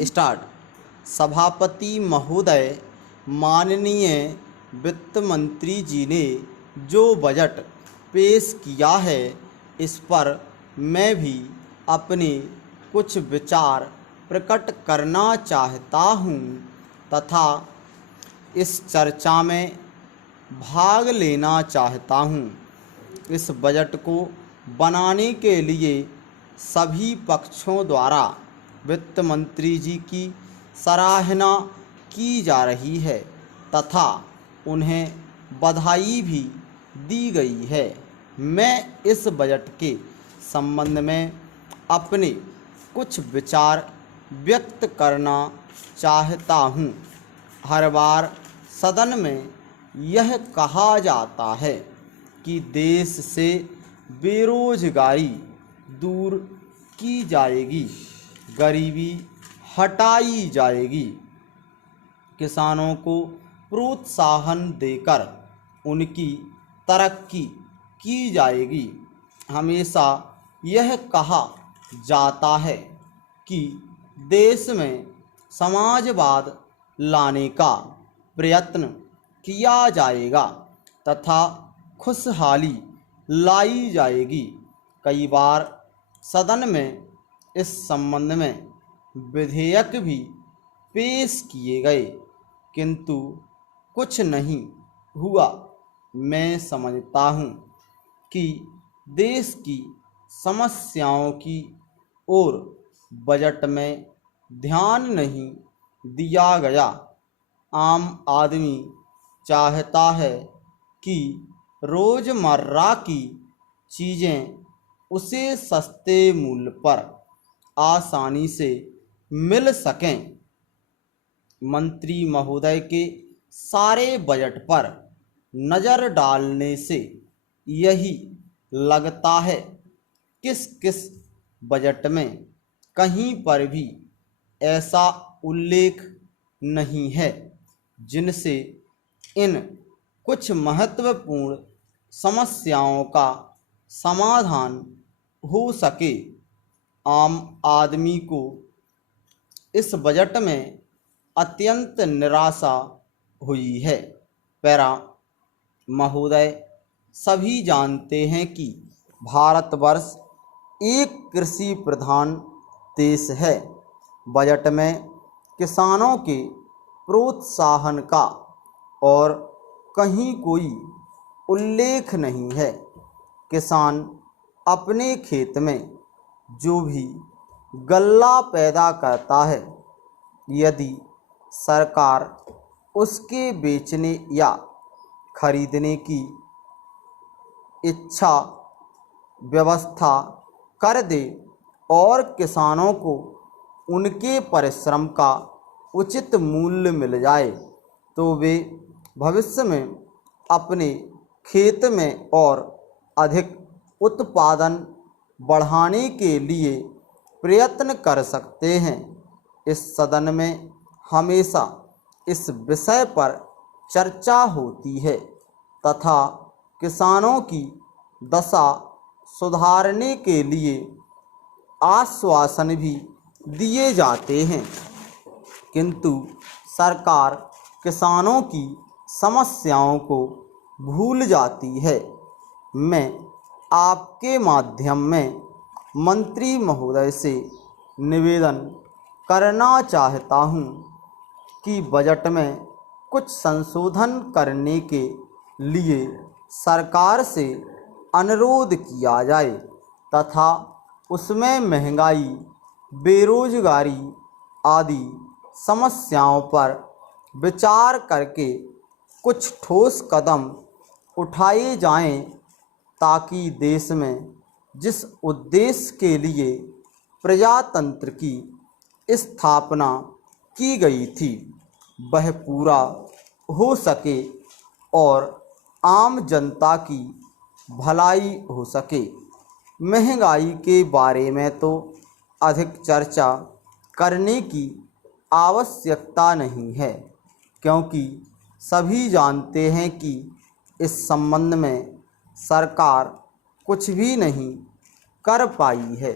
Start. सभापति महोदय, माननीय वित्त मंत्री जी ने जो बजट पेश किया है, इस पर मैं भी अपने कुछ विचार प्रकट करना चाहता हूँ तथा इस चर्चा में भाग लेना चाहता हूँ। इस बजट को बनाने के लिए सभी पक्षों द्वारा वित्त मंत्री जी की सराहना की जा रही है तथा उन्हें बधाई भी दी गई है। मैं इस बजट के संबंध में अपने कुछ विचार व्यक्त करना चाहता हूँ। हर बार सदन में यह कहा जाता है कि देश से बेरोजगारी दूर की जाएगी, गरीबी हटाई जाएगी, किसानों को प्रोत्साहन देकर उनकी तरक्की की जाएगी। हमेशा यह कहा जाता है कि देश में समाजवाद लाने का प्रयत्न किया जाएगा तथा खुशहाली लाई जाएगी। कई बार सदन में इस संबंध में विधेयक भी पेश किए गए, किंतु कुछ नहीं हुआ। मैं समझता हूँ कि देश की समस्याओं की ओर बजट में ध्यान नहीं दिया गया। आम आदमी चाहता है कि रोज़मर्रा की चीज़ें उसे सस्ते मूल्य पर आसानी से मिल सकें। मंत्री महोदय के सारे बजट पर नज़र डालने से यही लगता है किस किस बजट में कहीं पर भी ऐसा उल्लेख नहीं है जिनसे इन कुछ महत्वपूर्ण समस्याओं का समाधान हो सके। आम आदमी को इस बजट में अत्यंत निराशा हुई है। पैरा महोदय, सभी जानते हैं कि भारतवर्ष एक कृषि प्रधान देश है। बजट में किसानों के प्रोत्साहन का और कहीं कोई उल्लेख नहीं है। किसान अपने खेत में जो भी गल्ला पैदा करता है, यदि सरकार उसके बेचने या खरीदने की इच्छा व्यवस्था कर दे और किसानों को उनके परिश्रम का उचित मूल्य मिल जाए, तो वे भविष्य में अपने खेत में और अधिक उत्पादन बढ़ाने के लिए प्रयत्न कर सकते हैं। इस सदन में हमेशा इस विषय पर चर्चा होती है तथा किसानों की दशा सुधारने के लिए आश्वासन भी दिए जाते हैं, किंतु सरकार किसानों की समस्याओं को भूल जाती है। मैं आपके माध्यम में मंत्री महोदय से निवेदन करना चाहता हूँ कि बजट में कुछ संशोधन करने के लिए सरकार से अनुरोध किया जाए तथा उसमें महंगाई, बेरोजगारी आदि समस्याओं पर विचार करके कुछ ठोस कदम उठाए जाएं, ताकि देश में जिस उद्देश्य के लिए प्रजातंत्र की स्थापना की गई थी वह पूरा हो सके और आम जनता की भलाई हो सके। महंगाई के बारे में तो अधिक चर्चा करने की आवश्यकता नहीं है, क्योंकि सभी जानते हैं कि इस संबंध में सरकार कुछ भी नहीं कर पाई है।